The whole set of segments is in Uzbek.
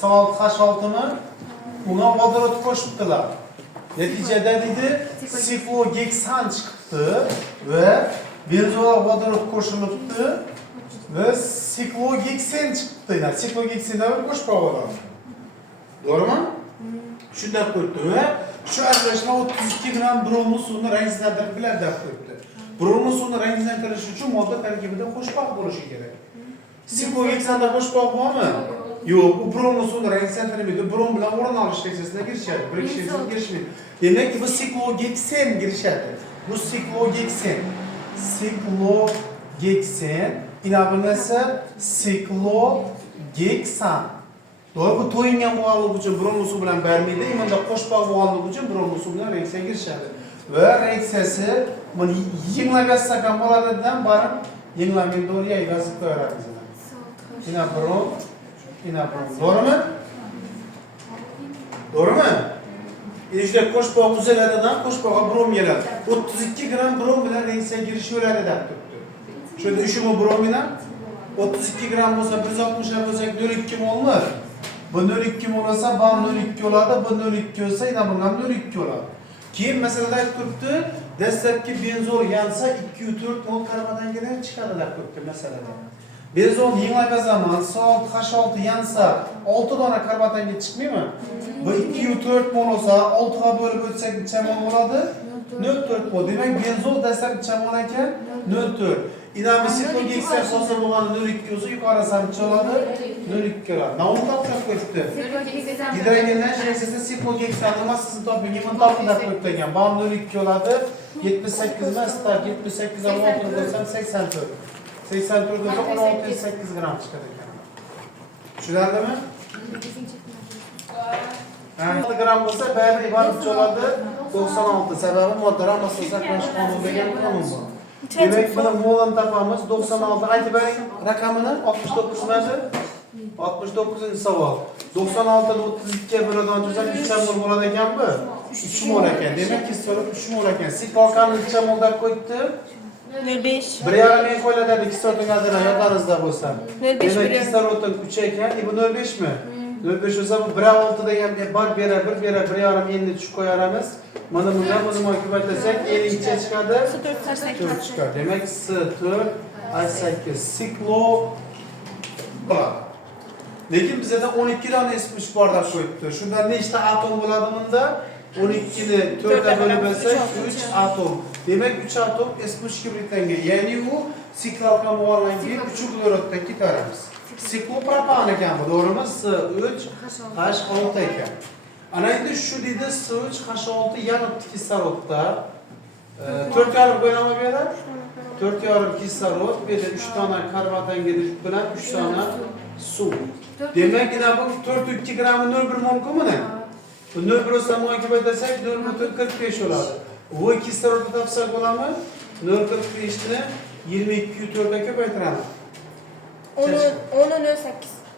salt H6'ni ona vodorod qo'shibdilar. Neticada deydi siklogeksan chiqibdi va benzol vodorod qo'shilibdi va siklogeksen chiqibdi. Siklogeksenlar qo'shib qo'yiladi. To'g'rimi? Shunday qo'yibdi va shu aralashma 32 gram bromli suvni ranglantirib biladi deb qo'yibdi. Bromli suvni ranglantirish uchun modda tarkibida qo'shboq bo'lishi kerak. Siklogeksan'da qo'shboq bormi? Yo'q, u bromli suvni ranglantirmaydi. Brom bilan o'rin olish reaksiyasiga kirishadi. Bir reaksiyasiga kirishmaydi. Demak, bu siklogeksen girishadi. Bu siklogeksen. Siklogeksen ina bo'lmasa siklogeksan. Doğru, bu to'yingan bo'lganligi uchun bromli suv bilan bermaydi. Imanda qo'shboq bo'lganligi uchun bromli suv bilan reaksiyaga kirishadi. Va reaksiyasi buni yenglagan ham bo'ladidan barib yenglagan doriga yozib qo'yamiz. Ina brom. Doğrumi? Doğrumi? İşte qo'shboq uzaladidan qo'shboqqa brom keladi. 32 gram brom bilan reaksiyaga kirish yo'ladi deb turibdi. Shunda ushbu bromina 32 gram bo'lsa 160 ga bo'lsak 0,2 molmi? Bu 0,2 mol olsa, bu 0,2 oladi, bu 0,2 olsa, yana bu ham 0,2 oladi. Keyin masalada aytib turibdi, dastlabki benzol yansa 2,4 mol karbondan chiqadi deb turibdi masalada. Benzol yenglagan zaman salt H6 yansa 6 dona karbondan chiqmaymi? Bu 2,4 mol olsa 6 ga bo'lib o'tsak necha mol bo'ladi? 0,4 mol. Demak, benzol dastlabki necha mol ekan? 0,4. İnami siklogeksen sosa bo'lgan 0,2 olsa yuqorisi necha oladi? 0,2 oladi. Navon topib qo'yibdi. Gidrogenlash reaksiyasi siklogeksen nimasizni toping, nimani toping deb qo'yibdi ekan. Bu 0,2 oladi. 78 emas, 78 ga 6 bo'lsa 84. 84 bo'lsa 1608 gram chiqadi ekan. Tushunarlimi? 6 gram bo'lsa baribir iborat oladi 96. Sababi moddalar masofaga saqlash qonuni degan qonun bor. Demek buni molini topamiz 96. Aytib bering raqamini 69 nima? 69-savol. 96 ni 32 ga bo'ladigan bo'lsak 3 mol bo'ladi ekanmi? 3 mol ekan. Demak, kislorod 3 mol ekan. Siklokamni 3 mol deb qo'yibdi. 0,5. 1,5 ming qo'yiladi kislorod gazini yodlaringizda bo'lsa. 0,5. Demak, kislorodning 3 ekan. Bu 0,5 mi? 0,5 olsa bu 1,6 degan bar bera 1,5 endi tushib qo'yamiz. Mana bundan buni ko'paytirsak 50 chiqadi. 4 chiqadi. Demak, S4 A8 siklo bo'ladi. Lekin bizda 12 dan S3 bor deb qo'yibdi. Shunda nechta atom bo'ladi bunda? 12 ni 4 ga bo'lib bo'lsak 3 atom. Demak, 3 atom S3 kibritlangan. Ya'ni u siklokam bo'lgandan keyin 3 ugleroddan ketaramiz. Siklopropan ekan bu, to'g'rimi? S3H6 ekan. Ana endi shu deydi S3H6 yana kislorodda 4,5 bo'lama beradi. 4,5 kislorod, bu yerda 3 dona karbondan bilan 3 dona suv. Demak, bu 4,2 gram 0,1 mol-ku mana. Bu 0,1 olsa muhokamadesak 0,45 bo'ladi. Bu kislorodni topsak bo'ladimi? 0,45 ni 22,4 ga ko'paytiramiz.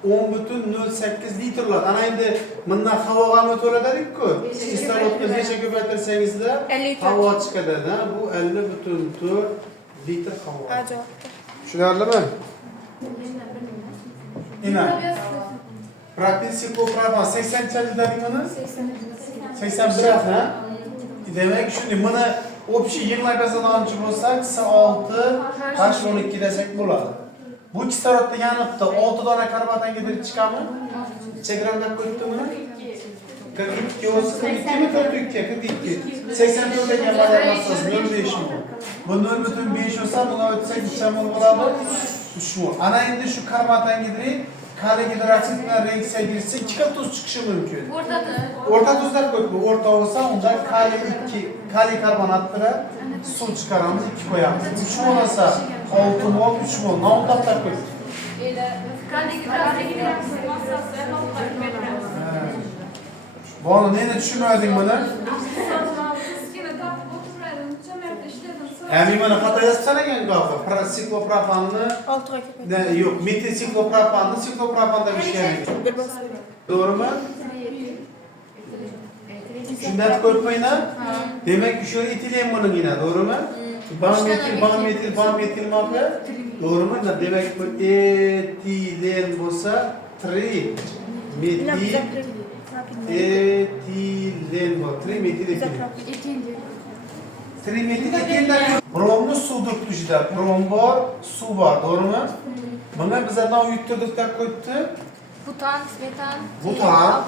10,08 litrlar. Ana endi bundan havoga ham to'ladadik-ku. Kislorodni necha ko'paytirsangizda havo chiqadi. Bu 50,4 litr havo. Tushunarlimi? Ina. Propan siklopropan 80-chalik buni? 81 ha? Demak, shunday buni общий yenglaganchi bo'lsak, S6 H12 desak bo'ladi. Bu kislorodda yanibdi 6 dona karbondan chiqami? Necha gram deb qo'yibdi buni? 42 olsa 42 mi? 42. 84 degan masalasiz 0,5 mol. Bu 0,5 olsa buni o'tsak necha mol bo'ladi? 3 mol. Ana endi shu karbondan kaliy gidrotsid bilan reaksiyaga kirsa 2 xil tuz chiqishi mumkin. O'rta tuzlar ko'p. O'rta bo'lsa unda kaliy karbonat bilan suv chiqaramiz, 2 qo'yamiz. 3 mol olsa 6 mol, 3 mol. Nom toptab qo'ydik. Buni neni tushunmading buni? Yani mana xato yozibsan ekan gohi. Siklopropanni 6 ga ko'paytirib. yo'q, metil siklopropanni siklopropanda ishlaydi. To'g'rimi? Shunday qo'yibmayna? Demak, shu etilen buningina, to'g'rimi? Banmetil ma'qul. To'g'rimi? Demak, bu etilen bo'lsa 3 Etilen bor. Trimetil etil. Trimetil etildan bromni suv dürtüşde. Brom bor, suv bor, doğrumi? Buni bizlardan uyuttirdik deb qo'yibdi. Butan, metan, Butan,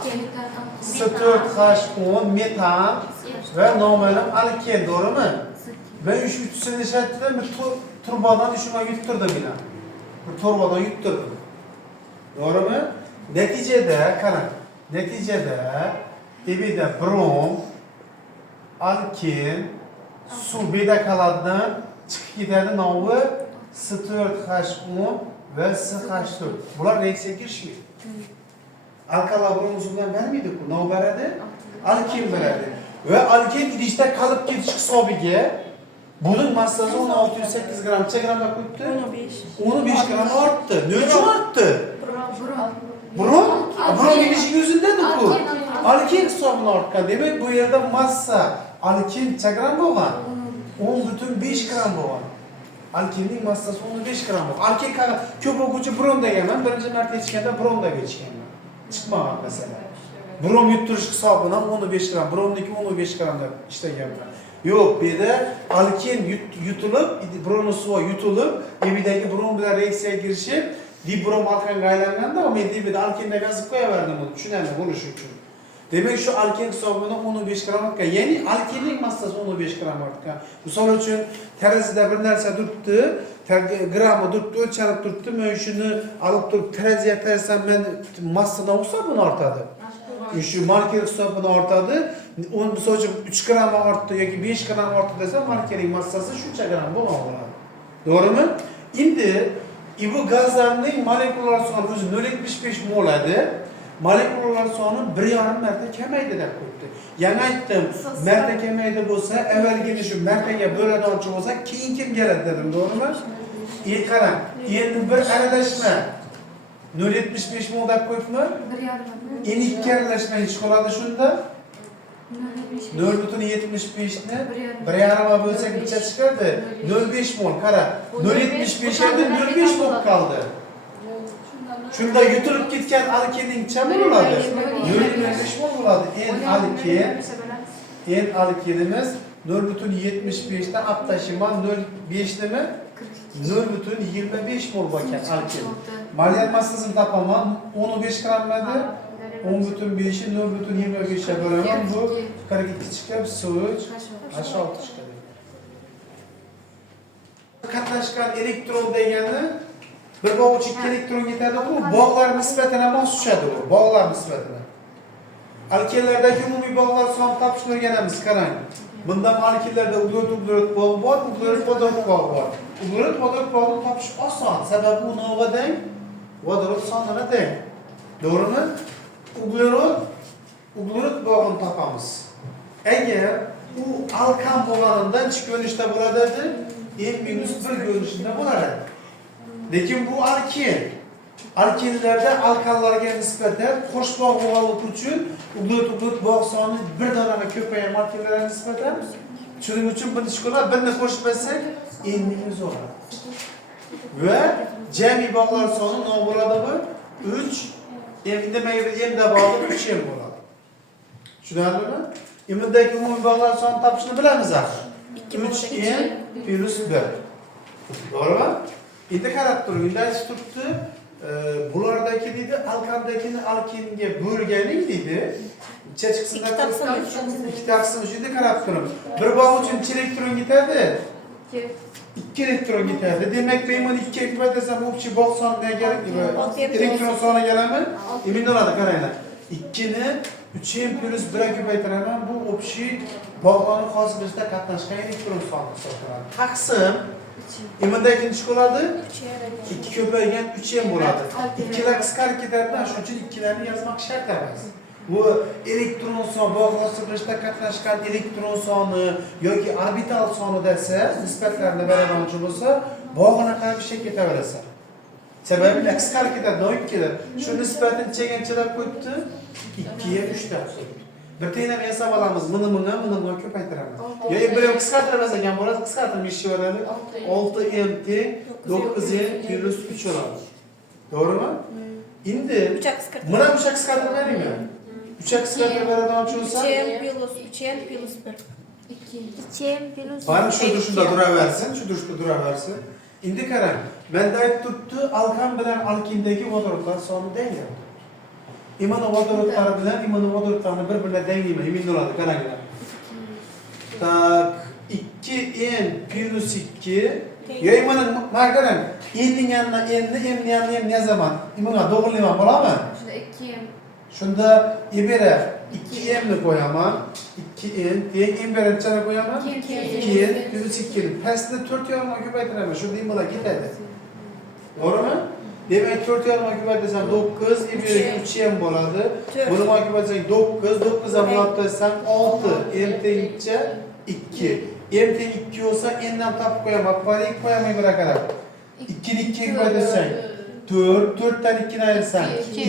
C4H10, metan ve noma'lum alken, doğrumi? Ben şu üçünü işaretledim, turbadan işime yuttirdim yine. Bu turbadan yuttirdim. Doğru mu? Neticede, evde brom, alken, su beda kaladidan chiqib ketadi nomi C4H10 ve CH4. Bular reaksiyaga kirishmaydi. Alkala brom sudan bermaydi-ku, nov beradi, alken beradi. Ve alken idishda qolib ketish hisobiga bunun massası 1608 gram, necha gramda qo'yibdi? 15 gram ortdi. Ne uchun ortdi? Brom idishning o'zida-ku. Alken hisobini ortgan. Demak, bu yerda massa alken necha gram bo'lgan? 10,5 gram bo'lgan. Alkenning massasi 15 gram bo'lgan. Alken ko'p o'quvchi brom deganman. Birinchi marta ichganda brom deb ichganman. Chiqmagan masala. Brom yuttirish hisobidan 15 gram, bromniki 15 gram deb ishlaganman. Yo'q, bu yerda alken yutilib, bromni suvi yutilib, dibidagi brom bilan reaksiyaga kirishib, dibrom alkanga aylanganda, men dibida alkenda gazib qo'yaverdim uni, tushunarli bo'lishi uchun. Demak, shu alken hisobidan 15 gram ortgan. Ya'ni alkenning massasi 15 gram ortgan. Misol uchun, tarazida bir narsa turibdi, grammi turibdi, o'lchanib turibdi, men shuni olib turib taraziga tarsam, men massadan hisobini ortadi. Şu marker hisobini ortadi. Onun misol uchun 3 gram ortdi yoki 5 gram ortdi desam, markerning massasi shuncha gram bo'lgan bo'ladi. To'g'rimi? Endi bu gazlarning molekulyar soni o'zi 0,75 mol edi. Molekulyar soni 1,5 marta kamaydi deb qo'yibdi. Yana aytdim, marta kamaydi bo'lsa, avvalgini shu martaga bo'ladigan bo'lsa, keyin kim keladi dedim, to'g'rimi? Qarang, endi bir aralashma 0,75 mol deb qo'yibmi? 2 aralashma hech qoladi shunda. 0,75 ni 1,5 bo'lsak necha chiqadi? 0,5 mol. Qara, 0,75 endi 0,5 mol qoldi. Shunda yutilib ketgan alkenning necha mol bo'ladi? 0,5 mol bo'ladi. En alkenimiz 0,75 dan olib tashiman 0,5 nimi? 0,25 mol bo'lgan alken. Molekul massasini topaman 15 gram edi. 10,5'i 0,25'e bölemem bu 42 çıkıyor, soğuç aşağı çıkıyor. Katlaşkan elektron degeni bir bağ iki elektron yeterli bu bağlar nispetine mahsushadı bu, bağlar nispetine. Alkenlerdeki umumi bağlar son tapışını öğrenemiz karayın. Bundan alkenlerde uglerit bağı var, uglerit vodorot bağı var. Uglerit vodorot bağını tapış asan, sebebi bu nova denk, vodorot sonuna denk. Doğru mu? Uglerit bağını tapamız. Eğer bu alkan bağlarından iç görünüşte buradaydı, N-1 görünüşünde burada. Lekin bu alken. Alkenlerde alkanlarga nispeten qo'sh bog' bo'lganligi uchun uglerit bog' soni bir darajada ko'paygan alkenlarga nispeten. Shuning uchun buni chiqarib birni qo'shmasak N-1 bo'ladi. Va jami bog'lar soni nima bo'ladi bu? 3 endi endi bog'i 3 ham bo'ladi. Tushunarlimi? Imindagi umumiy bog'lar soni topishni bilamiz axir. 3n plus 1. To'g'rimi? Endi qarab turing, endi aytib turibdi, bulardagi deydi, alkandagini alkenga bo'lganing deydi. Necha chiqsinda? Ikki taqsim shunda qarab turing. Bir bog' uchun necha elektron ketadi? 2 elektron ketadi. Demak, men buni 2 ga ko'paytirsam, общий bog' soniga elektron soniga kelami? Emin bo'ladi, qaranglar. 2 ni 3n plus 1 ga ko'paytiraman. Bu общий bog'larni hosilida qatnashgan elektron soni hisoblanadi. Taqsim imindagi necha bo'ladi? 2 ko'paygan 3 ham bo'ladi. 2lar qisqarib ketadi-da, shuning uchun 2larni yozmoq shart emas. Bu elektron soni, bog' hosilida qatnashgan elektron soni yoki orbital soni desa, nisbatlarni barabarchi bo'lsa, bog'ini qarab ketaverasiz. Sababi qisqarib ketadi, noyib ketadi. Shu nisbatni cheganchalar qo'yibdi, 2 ga 3 deb qo'yibdi. Bir tane hesap alamiz, bunu ko'paytiramiz. Yo'q, bir ham qisqartirmas ekan bo'ladi, qisqartirib ishlayveradi. 6n teng 9n plus 3 bo'ladi. To'g'rimi? Endi 3 qisqartirib. mana 3 qisqartirib beraymi? 3 qisqartirib beradigan bo'lsa, 3 plus 3 plus 1. 2 plus bari shu durishda duraversin, shu durishda duraversin. Endi qarang, menda aytib turibdi, alkan bilan alkindagi vodorodlar soni teng. İmanovodorodlar bilan imanovodorodlarni bir-birine tenglayman. Emin bo'ladi, qaranglar. Tak, 2n plus 2. Ya mana qarang, n'ning yanına n'ning yanına m yozaman. Imanga to'g'rilayman, bo'ladimi? Shunda 2m. Shunda ibera 2m ni qo'yaman. 2n teng m birinchini qo'yaman. 2n plus 2. Pastni 4 yo'lga ko'paytiraman. Shunda imlar ketadi. To'g'rimi? Demek 4 yo'lga ko'paytirsam 9, ibera 3m bo'ladi. Buni ko'paytirsam 9, 9 bilan to'plasam 6, m tengcha 2. M teng 2 olsa n'dan topib qo'yaman. Parik qo'yaman bura qarab. 2 ni 2 ga qo'ydirsak 4, 4 dan 2 ni ayirsak 2,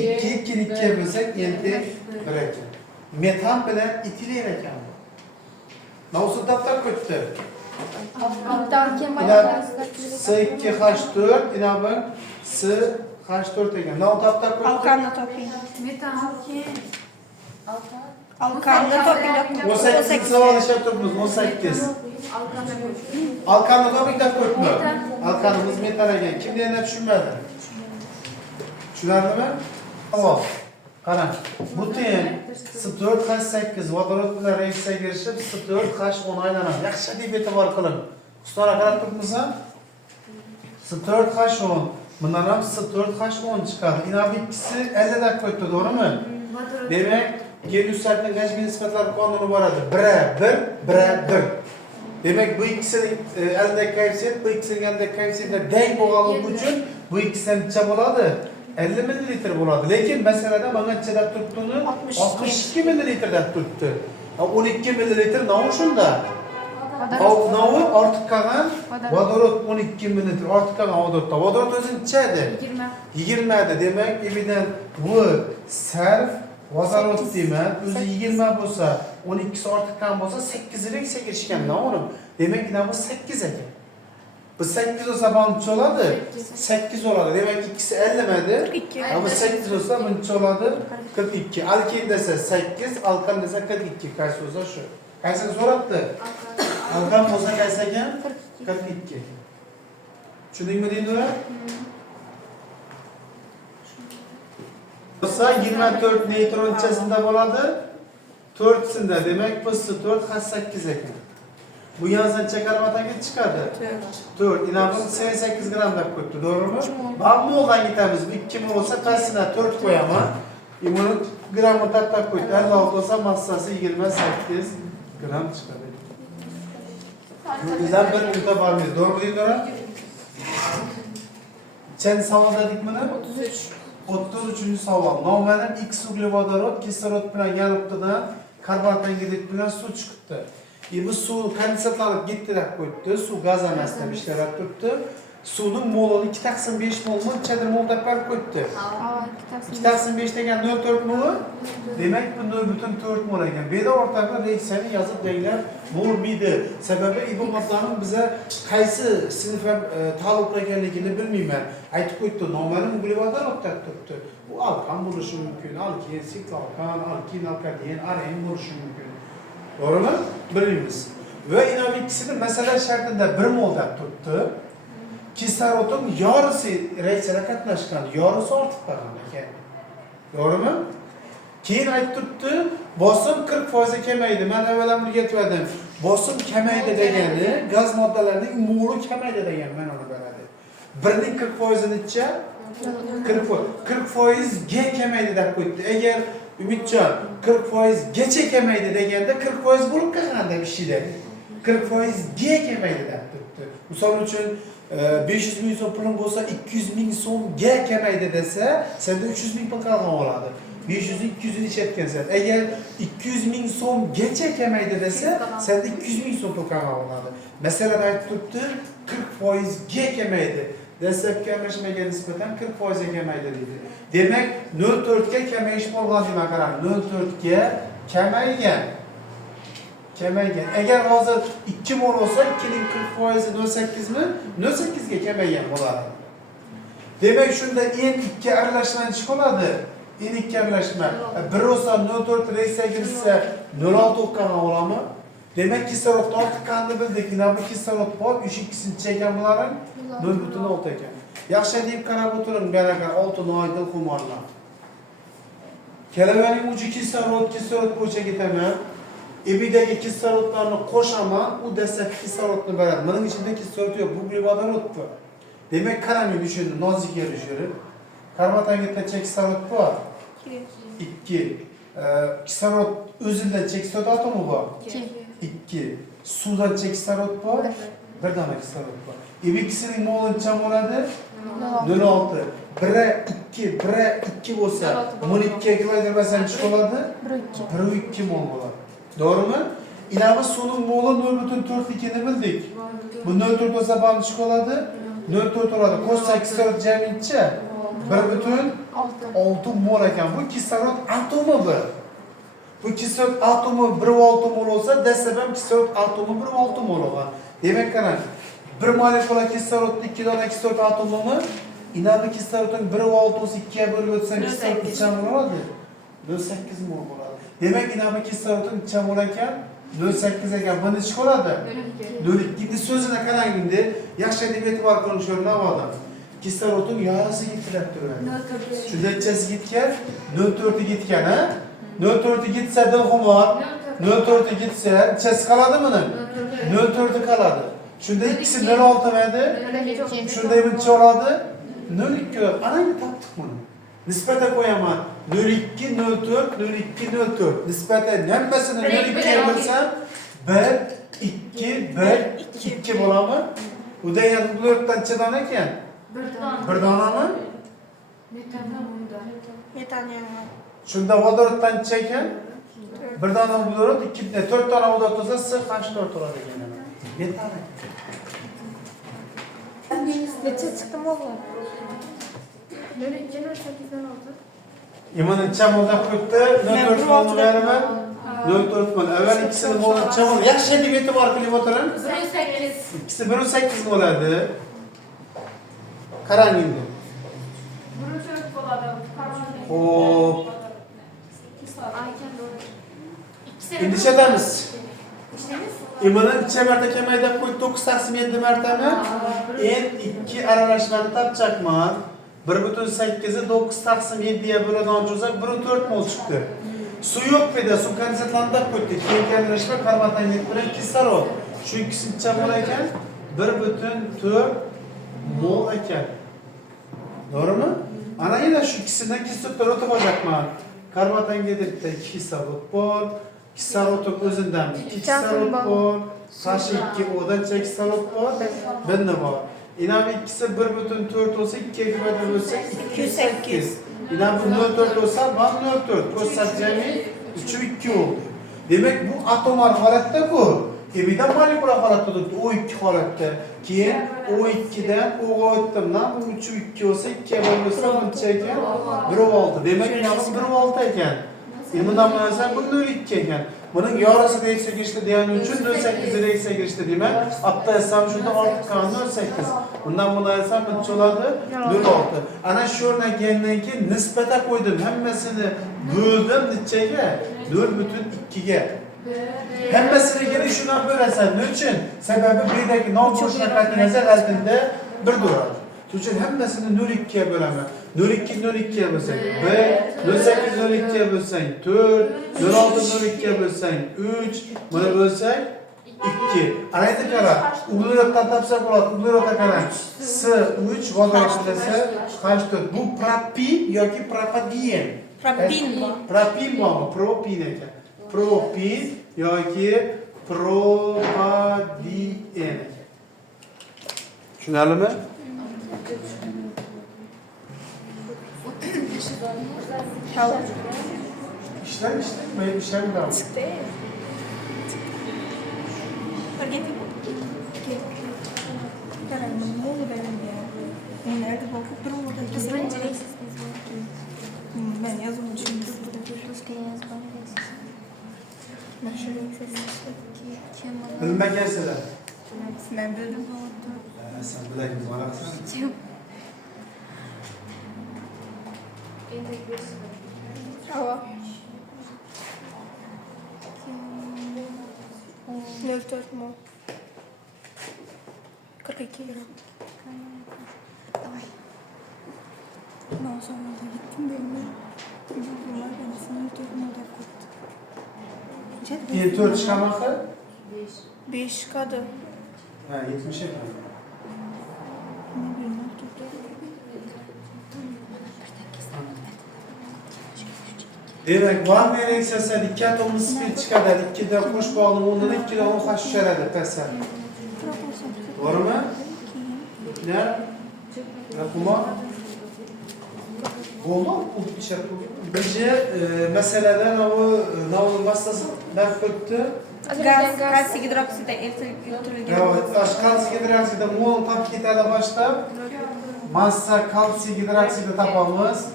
2 ni 2 ga bo'lsak n teng 1 ekan. Metan bilan etiler ekan. Mavzu daftar ko'tdi. Alttan kim S2H4 inabın SH4 ekan. Nav daftar ko'tdi. Alkanni toping. Metan. Alkanni toping. 18 savol ishab turibmiz. 18. Alkanni toping deb ko'tdi. Alkanimiz metan ekan. Kim deganini tushunmadi. Tushunarlimi? Tamam. Qarang. Bu teng S4H8 vodorod bilan reaksiyaga kirishib S4H10 aylanadi. Yaxshi deb e'tibor qiling. Ustora qarab turibmiz-a? S4H10. Bundan ham S4H10 chiqadi. Inob ikkisi 50 deb qo'ydi, to'g'rimi? Demak, Geliusakning hajmiy nisbatlari qonuni bor edi. 1 Demak, bu ikkisining eldagi koeffitsient, bu ikkisining eldagi koeffitsiyentlar teng bo'lganligi uchun bu ikkisidan necha bo'ladi? 50 ml bo'ladi. Lekin masalada menga chidab turibdi, 62 ml deb turibdi. 12 ml nima shunda? Novi ortiq qolgan vodorod 12 ml ortiq qolgan vodorodda. Vodorod o'zi nechadi? 20 edi. Demak, evidan bu sarf vodorod deyman. O'zi 20 bo'lsa, 12 si ortiq qolgan bo'lsa 8 reaksiyaga kirishgan. No'g'rim. Demak, bu 8 ekan. Bu 8 olsa buncha oladi? 8 oladi. Demak, ikkisi 50 midi. Ama 8 olsa buncha oladi? 42. Alkin desa 8, alkan desa 42. Qaysi olsa shu. Qaysini so'rabdi? Alkan bo'lsa qaysi ekan? 42. Tushundingmi deydilar? Bo'lsa 24 neytronchasida bo'ladi. 4sida. Demak, bu 4 H8 ekan. Bu yazancha karmataga chiqadi. 4. İnanın 88 gram deb qo'yibdi, to'g'rimi? Ben moldan ketamiz. 2 mol olsa pastına 4 qo'yaman. Buni gramni tatlab qo'ydi. 56 olsa massasi 28 gram chiqadi. Bizdan bir minutda bormaydi. To'g'rimi deydilar? Chan savol dedik buni? 33 savol. Noma'dan X uglevodorod kislorod bilan yalibdidan karbonat angidrid bilan suv chiqibdi. Bu suv kondensatlanib ketdi deb qo'yibdi. Suv gaz emas deb ishlab turibdi. Suvning molini 2/5 mol mu, chadir mol deb qo'yibdi. 2/5 degan 0.4 mol. Demak, bu 0.4 mol ekan. Bu yerda o'rtaga reaksiyani yozib denglar bo'lmaydi. Sababi bu moddaning biza qaysi sinfga ta'alluq ekanligini bilmayman. Aytib qo'yibdi, noma'lum uglevodorod deb turibdi. Bu alkan bo'lishi mumkin, alkin, siklalkan, alkin, alkaden, aren bo'lishi mumkin. Doğru bilamiz. Ve inan ikisini mesele şartında 1 mol deb turibdi. Kislorodning yarısı reaksiyada qatnashgan, yarısı ortiq qolgan ekan. To'g'rimi? Keyin aytib turibdi, bosim 40% kamaydi. Men avval ham aytgandim. Bosim kamaydi degani gaz moddalarining moli kamaydi degan ma'noni beradi. 1ning 40% necha? 40% G kamaydi deb qo'yibdi. Agar Ümitcan 40% gacha kamaydi deganda 40% bo'lib qolganda ishida 40% G kamaydi deb turibdi. Misol uchun 500 ming so'm puling bo'lsa 200 ming so'm G kamaydi desa, senda 300 ming pul qolgan bo'ladi. 500 ning 200 ni ishlatgansan. Agar 200 ming so'm gacha kamaydi desa, senda 200 ming so'm pul qolgan bo'ladi. Masalan aytib turibdi, 40% G kamaydi. Dastlabki almashmaga nisbatan 40% kamaydi deydi. Demak, 0.4 ga kamayish bo'lgan demak, qarang, 0.4 ga kamaygan. Agar hozir 2 mol olsa, 2 ning 40% 0.8 mi? 0.8 ga kamaygan bo'ladi. Demek şunda en ikki aralashma chiqadi. En ikki aralashma. Bir olsa 0,4 reysga girsa 0,6 o'qigan olami. Demek kislorod ortganini bildik. Mana bu kislorod bor, o'sha ikkisini chekkan bo'larim 0,6 ekan. Yaxshi deb qarab o'tiring, baraka oltin oydil xumorlar. Kelaverning uchi kislorod bo'yicha ketaman. Ebidagi kislorodlarni qo'shaman, u dastlabki kislorodni beradi. Mening ichimda kislorod yo'q, bu uglevodorod bu. Demek qaramang shuni nozik erishirib. Karbonatga kislorod bor. 2. Kislorod o'zidan kislorod atomi bor. 2. Suvdan kislorod bor. Bir dona kislorod bor. Ikkisining mol'incha bo'ladi 0,6. 1 2 1 2 bo'lsa, 12 ga ayirmasam chiqadi 1,2 mol bo'ladi. To'g'rimi? Ilova suvning moli 0,4 ekanini bildik. Bu 0,4 bo'lsa ham chiqadi 0,4 bo'ladi. Qo'shsak kislorod jamincha 1,6 mol ekan. Bu kislorod atomi bu. Bu kislorod atomi 1,6 mol bo'lsa, dastlab ham kislorod atomi 1,6 mol bo'lgan. Demak, qarang. Bir molekula kislorodni 2 dona kislorod atomini inabi kislorodning 1,6 2 ga bo'lib o'tsang kislorod necha mol bo'ladi? 0,8 mol bo'ladi. Demak, inabi kislorodning necha mol ekan? 0,8 ekan. Bu necha bo'ladi? 0,2. So'zini qarang endi. Yaxshi deb e'tibor qiling shu navoda. Kislorodning yarisiga tilab turadi. Shunda nechasi ketgan? 0,4 ga ketgan, ha? 0,4 ga ketsa dilxumor, 0,4 ga ketsa, nechasi qoladi buni? 0,4 qoladi. Shunda ikkisi 0,6 edi. Shunda birinchi oladi 0,2. Ana endi topdik buni. Nisbata qo'yaman. 0,2 0,4 0,2 0,4. Nisbata hammasini 0,2 ga bo'lsam 1 2 1 2 bo'ladimi? Bu da yana 4 dan necha ekan? 1 donami? Metan. Shunda vodoroddan necha ekan? 1 dona vodorod, 4 dona vodorod bo'lsa, SH4 bo'ladi ekan. Metan. Necha chiqdi o'g'lim? 0,8'den oldu. Imani chamolda qo'yibdi, 0,4 molni beraman. 0,4 mol. Avval ikkisini molni chamol. Yaxshi deb e'tibor qilib o'tiring. 1,8. Ikkisi 1,8 bo'ladi. Qarang endi. 1,4 bo'ladi. Xo'p. Aykan doğru. Endi ishlatamiz. Imani necha marta kamayda qo'yib 9 taqsim 7 martami? En 2 aralashmani topchakman. 1,8 9 taqsim 7 ga bo'ladigan bo'lsak 1,4 mol chiqdi. Suv yo'q edi, suv kondensatlanib qo'ydik. Keyin aralashma karbonat bilan kislorod. Shu ikkisi necha mol ekan? 1,4 mol ekan. To'g'rimi? Ana yana shu ikkisidan kislorodlar o'tib olacakman. Karbonatga bitta kislorod bor. Kislorodning o'zidan 2 kislorod bor. Sashi 2 o'dan kislorod bor. Bunda bor. İnabi ikisi 1,4 olsa 2'ye güvende olsa 2,8. İnabi 0,4 olsa 1,4. Koşsak cemi 3'ü 2 oldu. Demek bu atomar halatta bu. Bir de moleküler halatta tuttu. O 2 halatta. Ki o 2'den o öttümden bu 3'ü 2 olsa 2'ye bölürse bunu çeken 1,6. Demek inabi 1,6 eken. Bundan mesela bu 0,2 eken. Bunun yarısı değilse geçti diyen için 0,8 değilse geçti demek. Hatta hesabı şurada artık kalan 0,8. Bundan buna hesap ne oladı? 0,6. Ana şu örnek geldiğindeki nispete koydum. Hemmesini böldüm neçeye? 4,2'ye. Hemmesini gene şuna bölersen ne için? Sebebi birdeki non boşuna katınızda altında bir durar. Çünkü hemmesini 0,2'ye bölemem. 0,2'ye bölsen ve 0,8'ye bölsen 4, 0,6'ye bölsen 3, buna bölsen 2. Araydı kara. Ugleroddan tapsak bo'ladi. Uglerodda qarang. S3 vodorodlasa H4. Bu propin yoki propadiyen. Propin bu. Propin bormi? Propin ekan. Propin yoki propadiyen. Tushunarlimi? Halo. İşler benim işlerim kaldı. Pergi Caramba, não vou levar ele. Nerede bakıp durum orada. Ben yazım için. Ben şöyle Bilmek gelse de. Ben bildim. Sen bileyim bana. Entek 5 Hava. 04 mol. 42 gram. Ondan sonra da gittim benimle. Bunlar beni sınır 04 mol da koydu. 54 çıkamakı? 5 çıkadı. Ha 70 efendim. Ne bileyim oldu. Demek var mı ereksiyası dikkat olması bir çıkardı. 2'de kuş bağlı ondan 2'de 10 kaç şerede pesen. Doğru mu? Ne? Kuma? Oldu mu? Bu şey. Bize meseleden o navlun bastası ben fırttı. Kalsi hidrokside götürülgen. Evet, kalsi hidrokside molun tap kitede başta. Massa kalsi hidrokside tapamız.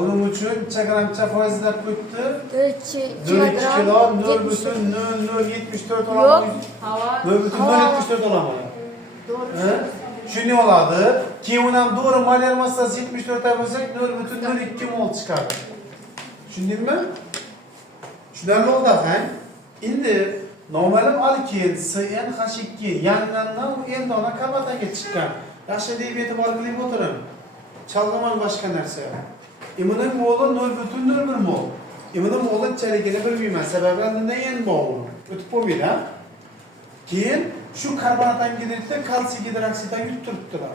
Onun için çakramça faizler koydu. 4 kilo, 0,074 olan. Yok. Hava. 0,074 olan. Doğru. Şunu oladı ki ondan doğru malyer masası 74 yapacak 0,02 mol çıkardı. Şunu mi? Şundan ne oldu efendim? Şimdi normalim alkil, sıyan, H2 yanlarından en doğana karbatan geçikken. Yaşa deyip yetip algılayıp oturun. Çalgaman başka nerse. İminin moğlu 0,01 mol. İminin moğlu çelikini bilmeyemez. Sebeplerinde ne yen boğulu? Ötüp o bile. Keyin şu karbonattan giderip de kalsi hidroksida yutturttular.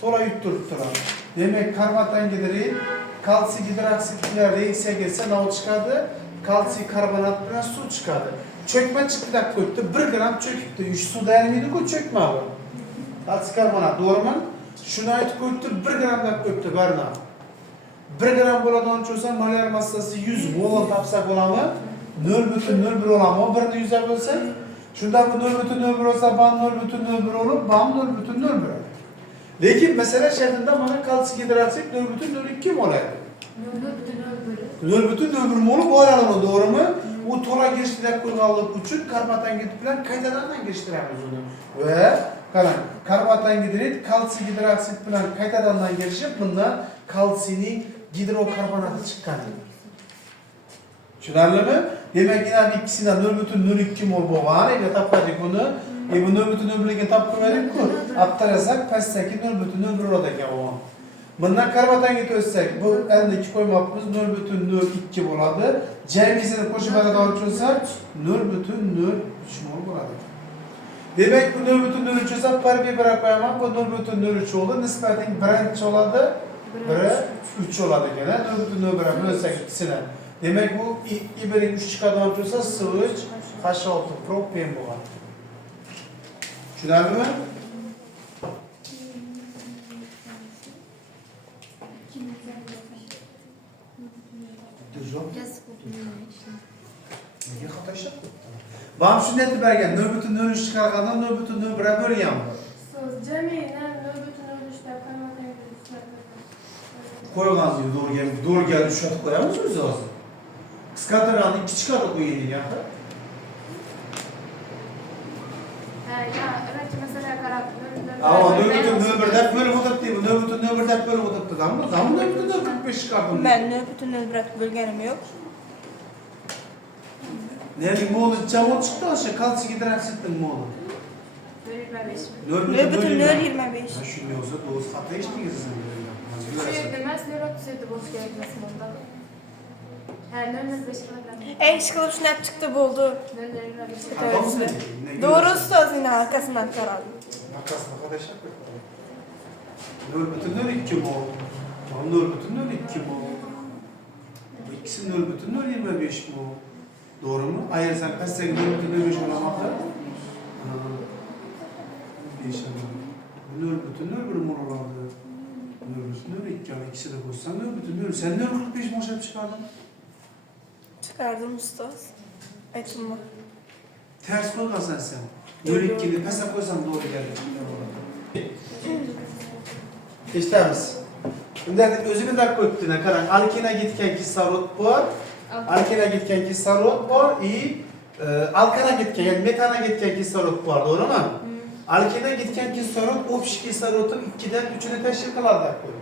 Tola yutturttular. Demek karbonattan giderip kalsi hidroksitler reaksiye girse ne çıkardı? Kalsi karbonat bilen su çıkardı. Çökme çıktı da koydu. 1 gram çöktü. 3 su değer miydi ki çökme abi? Kalsi karbonat doğru mu? Şuna ait koydu 1 gram da koydu barına. 1 gram boladan çözsen malyer masası 100 mol tapsak ola mı? 0,01 ola mı? Birini 100'e bölsek? Şunda bu 0,01 olsa ban 0,01 olur, ban 0,01 olur. Lekin mesele şeklinde bana kalsi hidroksit 0,02 mol edi. 0,01 molu bu aralığına doğru mu? Bu tola giriştirek kurgallık için karbonattan gidip bilen kaytadan giriştiremiz onu. Ve karbonattan gidip kalsi hidroksit bilen kaytadan girişip bundan kalsinin hidrokarbonatı çıkan. Şunlarla mı? Demek yine ikisinden 0,02 mol boğan, evet tapladık bunu. Bu 0,01'e tapkı verip kur. Aptarasak pastaki 0,01 oradaki o. Bundan karbonattan getirsek bu eldeki koymamız 0,02 boladı. Cemizini koşu bana doğru çözsek 0,03 mol boladı. Demek bu 0,03 çözsek par bir bırak koyamam bu 0,03 oldu. Nispetin branch oladı. 3 oladı gene. 0,01'e bölsek ikisine. Demek bu İber'in 3 çıkardan çözse sıvıç H6 propen boğa. Şunlar mı? Düzüm. Niye hata işe? Bana şu neti bergen, 0,03 çıkargandan 0,01'e bölüyen mi? Cemiyinen nöbetini ölüşler kaymaktan gidiyorsun. Koygan diyor, doğru geldi şu atı koyar mısınız ağzı? Kıskatırganı 2 çıkardı koyun ya. Ya evet mesela karak. Ama nöbetini böyle oturttu değil mi? Nöbetini böyle oturttu. Tamam nöbetini 45 çıkardım. Ben bütün nöbet bölgenim yok. Ne bileyim oğlu camon çıktı aşağı kalsı giderek sıktın mı oğlum? Nöbetün nör 25. Ha şimdi olsa doğuz hatta hiç mi gezirsin? Demez nörot sürdü boş gerekmesin ondan. Her nörler 5 kilogram. Ey şıkılıp şunap çıktı buldu. Nörlerine 5 Adam kilogram. ne? Doğrusu yine arkasından karardı. Makas arkadaş yapıyor. Nörbütün nör 2 mi oldu? Nörbütün nör 2 mi oldu? Bu ikisi nörbütün nör 25 mi oldu? Doğru mu? Hayır sen kaç sene nörbütün nör 5 olamakta? Bu nörbütün nör 1 mol oladı. Nörbütün nör 2 yani ikisi de koysan nörbütün nör. Sen nör 45 moşap çıkardın. Çıkardım ustas. Açılma. Ters koyarsan sen. Nör 2'ni pesa koysan doğru gelir. İştemiz. Şimdi özünü de koyduğuna karan alkina gitken ki sarot var. Alkina gitken ki sarot var. Alkana gitken yani metana gitken ki sarot var. Doğru mu? Alkina gitken ki sarot opş ki sarotun 2'den 3'üne teşkil kılar da koydu.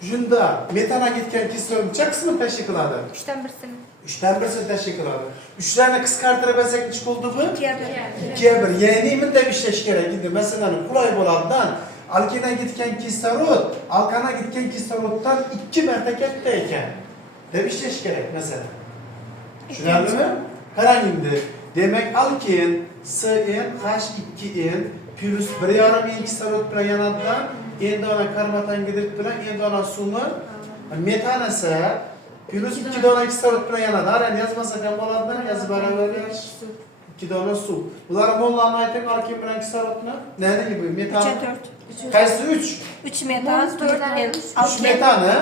Shunda metana ketgan kislorod necha qismini tashkil qiladi? 3'ten birisini. 3dan 1 tashkil qiladi. 3larni qisqartirib olsak nech bo'ldi bu? 2'ye 1. 2'ye 1. Ya'ni bunday ishlash kerak edi. Masalan, qulay bo'ladidan alkana ketgan kislorod, alkana ketgan kisloroddan 2 marta katta ekan. Deb ishlash kerak masalan. Tushunarlimi? Qarang endi. Demak, alken CnH2n plus 1,5 kislorod bilan yanadidan endi ona karbon angidrid bilan endi ona suvni metan esa plus 2 dona kislorod bilan yanadi. Ara yozmasak ham bo'ladi, yozib beraveramiz. 2 dona suv. Bular mollarni ayting, alken bilan kislorodni. Neni bu? Metan. 3'e 4. Qaysi 3? 3 metan, 4 en. 3 metani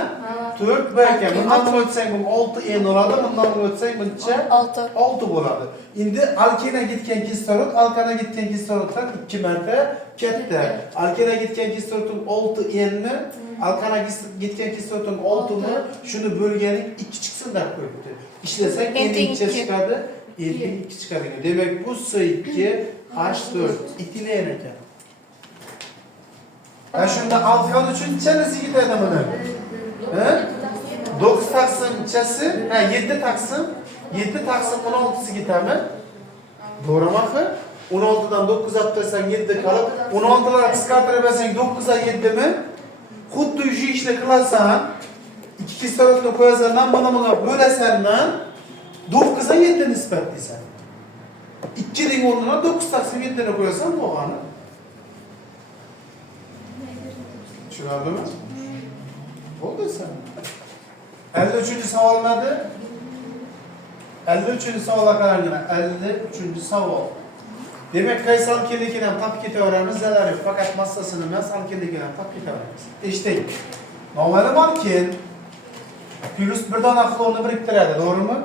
4 bölgen. Bundan ötsek bu 6 en oladi, bundan ötsek buncha 6. 6 bo'ladi. Endi alkena gitgan kislorod, alkana gitgan kisloroddan 2 marta katta. Alkena gitgan kislorodning 6 enni, alkana gitgan kislorodning 6 ni shuni bo'lganing 2 chiqsin deb qo'yibdi. Ishlasak endi 2 chiqadi, endi 2 chiqadi. Demak bu C2H4 etilen ekan. Shunda alkan uchun nechasi ketadi buni? 9 taqsim nechasi? 7 taqsim 16si ketadi. To'g'rimi axir? 16 dan 9 olib tasang 7 qolib, 16 lar qisqartirib olsang 9 ga 7 mi? Xuddi shu ishni qilasan, 2 kislorodni qo'yasan, mana bo'lasandan 9 ga 7 nisbatlaysan. 2 ning o'rnina 9 taqsim 7 ni qo'yasan bo'lgani. Tushunarlimi? Bo'ldi sen. 53-savol nima? 53-savolga qaranglar. 53-savol. Demak, qaysi alkenlikni ham topib ketaveramiz, zarari yo'q. Faqat massasini emas, alkenlikni ham topib ketaveramiz. Eshiting. Noma'lum alken plus 1 dona xlorni biriktiradi, to'g'rimi?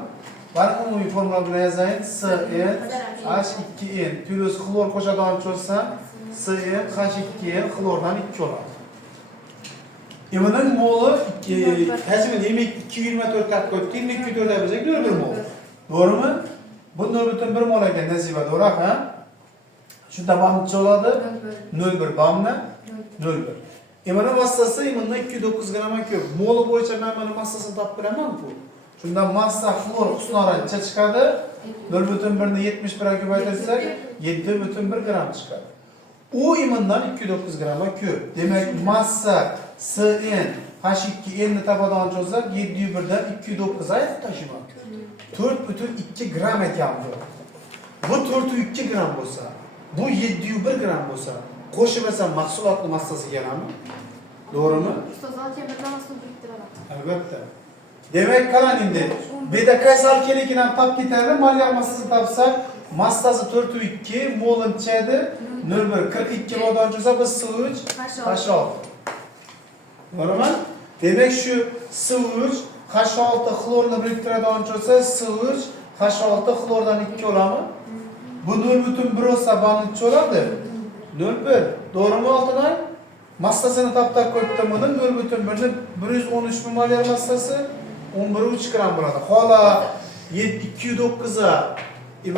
Mana umumiy formula bilan yozayin. CnH2n plus xlor qo'shadigan bo'lsam, CnH2n xlordan 2 oladi. Bunun molu hacmi demek 224 kat koyduk. 22 yapacak 0,1 mol. Doğru mu? Bu 0,1 mol ekan nasiba doğru ha? Shunda bam oladı. 0,1 bam ne? 0,1. Bunun massası bundan 209 grama ko'p. Molu bo'yicha men buni massasini topib beraman-ku. Shunda massa xlor husnora necha chiqadi? 0,1 ni 71 ga ko'paytirsak 7,1 gram chiqadi. U imundan 209 grama ko'p. Demak, massa CnH2n ni topadigan bo'lsak 701 dan 209 ga tashimaydi. 4,2 gram ekan bu. Bu 4,2 gram bo'lsa, bu 701 gram bo'lsa, qo'shib olsam mahsulotning massasi keladimi? To'g'rimi? Ustoz alken birdan nasıl biriktiradi? Albatta. Demak, qarang endi. Beda qaysi alkenlikni ham topib ketadi, molyar massasini topsak, massasi 4,2 molin ichadi. 0,1 42 bo'lgan bo'lsa biz C3 H6. To'g'rimi? Demak shu C3 H6 xlorni biriktiradigan bo'lsa C3 H6 xlordan 2 olami? Bu 0,1 olsa bani necha bo'ladi? 0,1. To'g'rimi Oltinay? Massasini toptab ko'pda buni 0,1 ni 113 molar massasi 11,3 gram bo'ladi. Xola 209 ga 4,2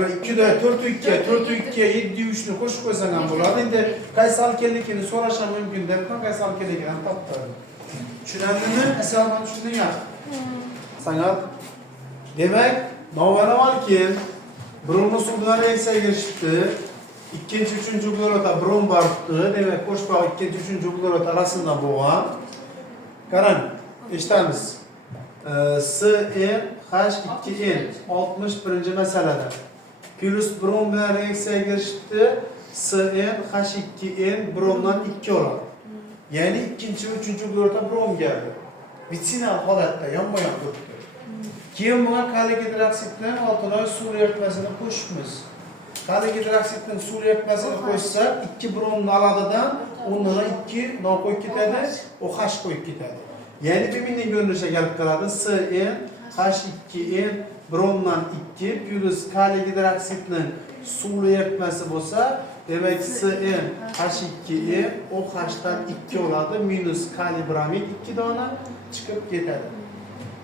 7,3 ni qo'shib qo'ysang ham bo'ladi. Endi qaysi alkenlikni so'rashim mumkin deb qaysi alkenlikni ham topdim. Tushunarlimi? Asalman tushundingmi? Sanat. Demak, noma'lum alken bromni suv bilan reaksiyaga kirishibdi. Ikkinchi, uchinchi uglerod brom boribdi. Demak, qo'shbaq ikkinchi, uchinchi uglerod orasida bo'lgan. Qarang, eshitamiz. CnH2n 61-masalada plus brom bilan reaksiyaga kirishibdi. CnH2n bromdan 2 oladi. Ya'ni ikkinchi va uchinchi uglerod brom keldi. Vitsinal holatda yonma-yon turibdi. Keyin bunga kaliy gidroksiddan oltinoy suv eritmasini qo'shibmiz. Kaliy gidroksiddan suv eritmasini qo'shsak, 2 bromni oladidan undan 2 no qo'yib ketadi, o H qo'yib ketadi. Ya'ni biminning ko'rinishiga kelib qoladi. CnH2n bromdan 2 plus kaliy gidroksidning suv eritmasi bo'lsa, demak CnH2n OH dan 2 oladi minus kaliy bromid 2 dona chiqib ketadi.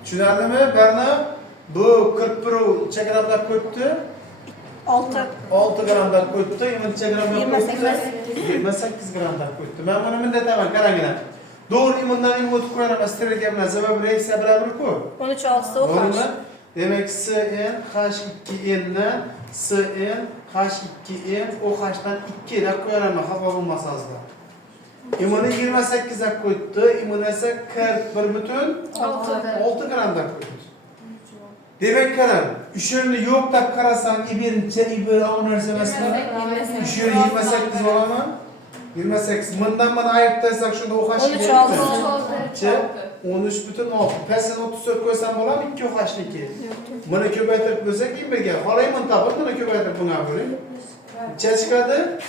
Tushunarlimi? Barna bu 41 chegramdan ko'pdi. 6 gramdan ko'pdi. Necha gramdan ko'pdi? 28 gramdan ko'pdi. Men buni bunday aytaman, qaranglar. Doğru imandan iman otup koyarım. Asterik yapına sebep reaksiya beraber koy. 13 6'da o Doğru kaç? mu? Demek SN H2N'den SN H2N o H'dan 2 ile koyarım. Hava olmasa azda. İmanı 28'e koydu. İmanı ise 41 bütün 6 gramda koydu. Demek karar. Üşürünü yok da karasan ibirince ibiri avunarsa mesela. Üşürü 28 olan mı? 28. Bundan bana ayıptaysak şurada o kaç 13 6. 13 bütün 6. Pesin 34 koysam olan 2 o kaç 2. Bunu köpeytirip gözek 21 gel. Halayı mı tapır bunu köpeytirip buna böyle. Ne çıkardı?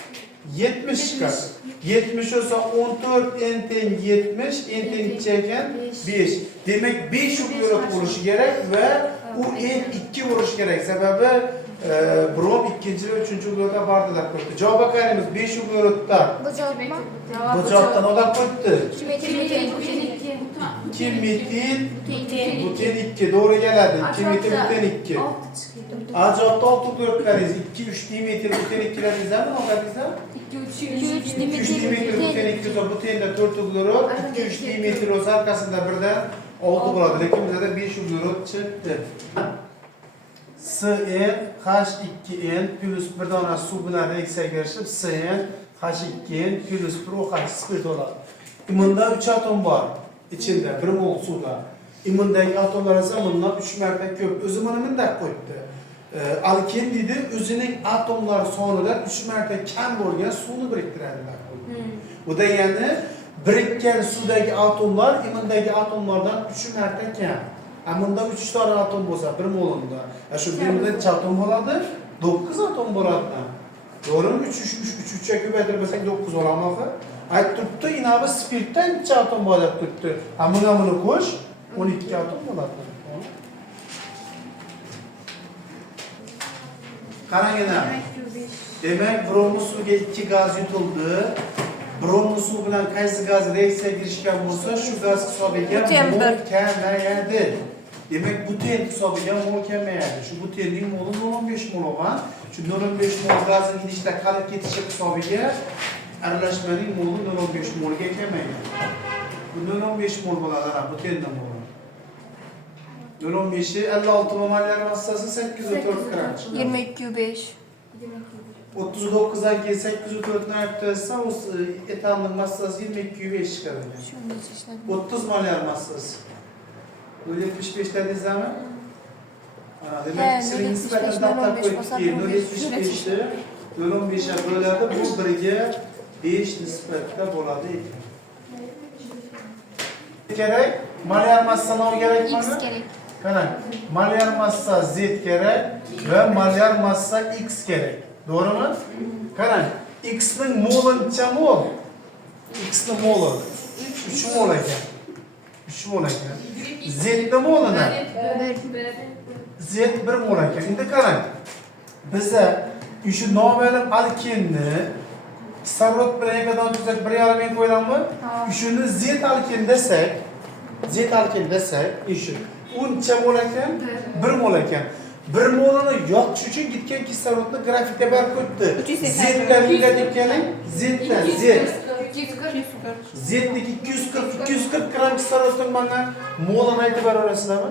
70 çıkardı. 70 olsa 14 enten 70 enten çeken 5. Demek 5 euro vuruşu gerek ve o en 2 vuruş gerek. Sebebi Brom ikinci ve üçüncü euroda vardı da koydu. Cevaba kaynımız 5 euroda. Bu cevap mı? Bu cevaptan o da koydu. Kim 2 metin Butin. buten 2 doğru geldi. 2 metin buten 2. A cevapta 6 dörtleriz. 2 3 metin buten 2'ler bizden mi o da bizden? 2 3 metin buten 2 olsa buten de 4 euro. 2 3 metin olsa arkasında birden 6 buladı. Lekin bize de 5 euro çıktı. SN H2N plus bir tane su bilen reaksiya girişip SN H2N plus 1 o kaç spir oladi. İmında 3 atom var içinde, 1 mol suda. İmindagi atomlar ise bundan 3 marta köp. Özü bana mındak koydu. Alken dedi, özünün atomlar sonradan 3 marta kam bo'lgan suvni biriktiradilar. Bu da yani birikken sudagi atomlar imindagi atomlardan 3 marta kam. Amında 3 tane atom bo'lsa 1 molunda. Şu birinde necha atom bo'ladi? 9 atom bo'ladi. Doğru mu? 3'e ko'paytirmasak 9 bo'ladi. Aytib turibdi, inabi spirtdan necha atom bo'ladi turibdi. Buni qo'sh 12 atom bo'ladi. Qarang ana. Demak, bromli suvga 2 gaz yutildi. Bromli suv bilan qaysi gaz reaksiyaga kirishgan bo'lsa, shu gaz hisobiga mol kamayadi. Demek buten hisobiga mol kamayadi. Shu butenning moli 0,15 mol bo'lgan. Shu 0,15 mol gazning idishda qolib ketishi hisobiga aralashmaning moli 0,15 molga kamayadi. Bu 0,15 mol bo'ladi, ana butendan mol. 0,15 56 molar massasi 804 gram. 22,5. 39 ga 804 ni aytsa, o etanning massasi 22,5 chiqadi. Şunu işledim. 30 molar massasi. 0,75 dedizmi? Demek ki nisbeten tatlı koyduk ki 0,75'te 0,15'e bölürdü. Bu birge 5 nispette boladı ekan. Gerek, molar massa ne gerek mi? X gerek. Qarang, molar massa Z gerek ve molar massa X gerek. Doğru mu? Qarang, X'ning moli necha mol? X'ning moli 3 mol ekan. 3 mol ekan. Z'ning moli ne? Z 1 mol ekan. Endi qarang. Biza shu noma'lum alkenni kislorod bilan yaqindan tuzak 1,5 ming qo'yganmi? Shuni Z alken desak, shu uncha mol ekan? 1 mol ekan. 1 molini yoqish uchun gitgan kislorodni grafikda berib qo'yibdi. Zdan deb keling. Zdan Z. Z'niki 240 gram kislorodning mana molini aytib beraverasizlarmi?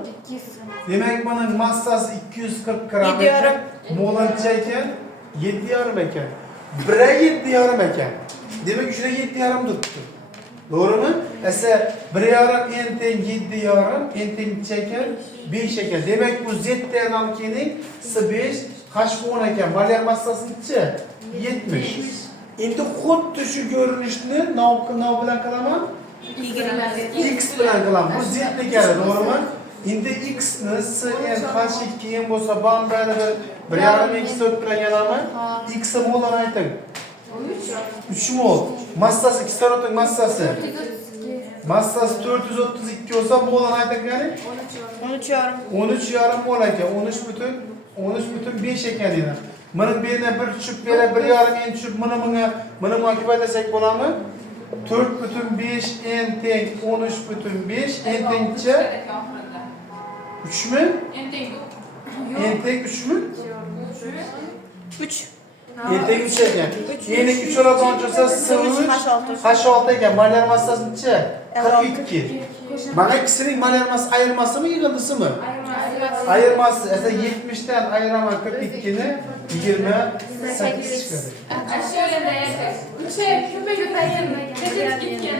Demek bana massası 240 gram ekan, molancha ekan 7,5 ekan. 1'e 7,5 ekan. Demek şurada 7,5 turibdi. Doğru mu? Esa 1,5 enten 7,5 enten ekan 5 ekan. Demek bu Z'den alkening 5 H10 ekan. Molar massası necha? 70. Endi xuddi shu ko'rinishni nav bilan qilaman? X bilan qilaman. Bu Z'ni keladi, to'g'rimi? Endi X'ni SN H2N bo'lsa, bambari 1,5 ming bilan yanaman. X'i moldan ayting. 3 mol. Massasi kislorodning massasi. Massasi 432 olsa moldan ayting qani? 13,5. 13,5 mol ekan. 13,5 ekan yana. Bunun birine bir tushib, bera 1,5 en tushib, buni ko'paytirsak bo'ladimi? 4,5 en teng 13,5 en tengcha 3 mi? En teng 3 mi? 3. Erteki 3 ekan. Yeni 3 oradan olsa 0 H6 ekan. Malyar massasi necha? 42. Mana ikisining malyar massasi ayirmasimi, yig'indisimi? Ayırması. Esa 70'ten ayıraman 42'ni 28 çıkardı. Şöyle de 3'e köpek köpek gitken